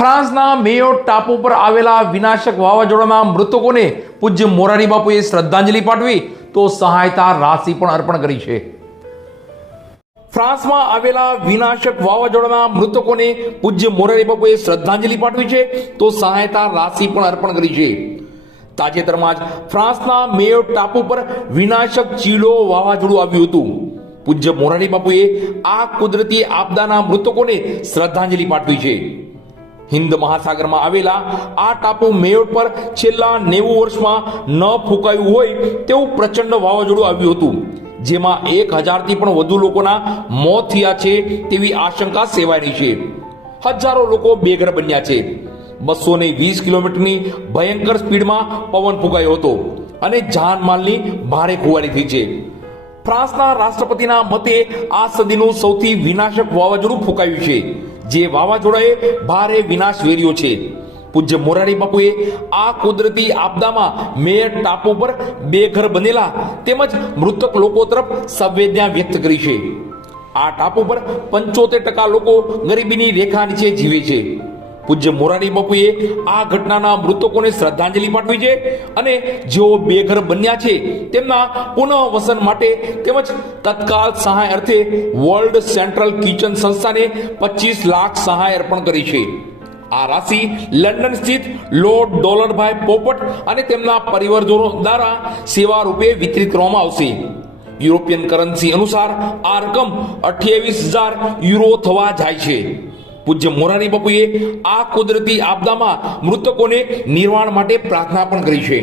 ફ્રાન્સના મેયો ટાપુ પર આવેલા વિનાશક વાવાઝોડાના મૃતકોને પૂજ્ય મોરારી બાપુએ શ્રદ્ધાંજલિ પાઠવી તો સહાયતા રાશિ પણ અર્પણ કરી છે. ફ્રાન્સમાં આવેલા વિનાશક વાવાઝોડાના મૃતકોને પૂજ્ય મોરારી બાપુએ શ્રદ્ધાંજલિ પાઠવી છે તો સહાયતા રાશિ પણ અર્પણ કરી છે. તાજેતરમાં જ ફ્રાન્સના મેયો ટાપુ પર વિનાશક ચીલો વાવાઝોડું આવ્યું હતું. પૂજ્ય મોરારી બાપુએ આ કુદરતી આપદાના મૃતકોને શ્રદ્ધાંજલિ પાઠવી છે. હિન્દ મહાસાગરમાં આવેલા આ ટાપુ મેયોટ પર છેલ્લા નેવું વર્ષમાં ન ફૂંકાયું હોય તેવું પ્રચંડ વાવાઝોડું આવ્યું હતું, જેમાં એક હજારથી પણ વધુ લોકોના મોત થયા છે તેવી આશંકા સેવાઈ રહી છે. હજારો લોકો બેઘર બન્યા છે. બસો ને વીસ કિલોમીટરની ભયંકર સ્પીડમાં પવન ફૂંકાયો હતો અને જાનમાલની ભારે ખુવારી થઈ છે. ફ્રાન્સના રાષ્ટ્રપતિના મતે આ સદીનું સૌથી વિનાશક વાવાઝોડું ફૂંકાયું છે. જે વાવાઝોડાએ ભારે વિનાશ વેર્યો છે. પૂજ્ય મોરારી બાપુએ આ કુદરતી આપદામાં મેયર ટાપુ પર બેઘર બનેલા તેમજ મૃતક લોકો તરફ સંવેદના વ્યક્ત કરી છે. આ ટાપુ પર પંચોતેર ટકા લોકો ગરીબીની રેખા નીચે જીવે છે. પૂજ્ય મોરારી બાપુએ આ ઘટનાના મૃતકોને શ્રદ્ધાંજલિ પાઠવી છે અને જેઓ બેઘર બન્યા છે તેમના પુનઃવસન માટે તેમજ તત્કાલ સહાય અર્થે વર્લ્ડ સેન્ટ્રલ કિચન સંસ્થાને પચીસ લાખ સહાય અર્પણ કરી છે. આ રાશિ લંડન સ્થિત લોર્ડ ડોલરભાઈ પોપટ અને તેમના પરિવારજનો દ્વારા સેવા રૂપે વિતરિત કરવામાં આવશે. યુરોપિયન કરન્સી અનુસાર આ રકમ અઠ્યાવીસ હજાર યુરો થવા જાય છે. પૂજ્ય મોરારી બાપુએ આ કુદરતી આપદામાં મૃતકોને નિર્વાણ માટે પ્રાર્થના પણ કરી છે.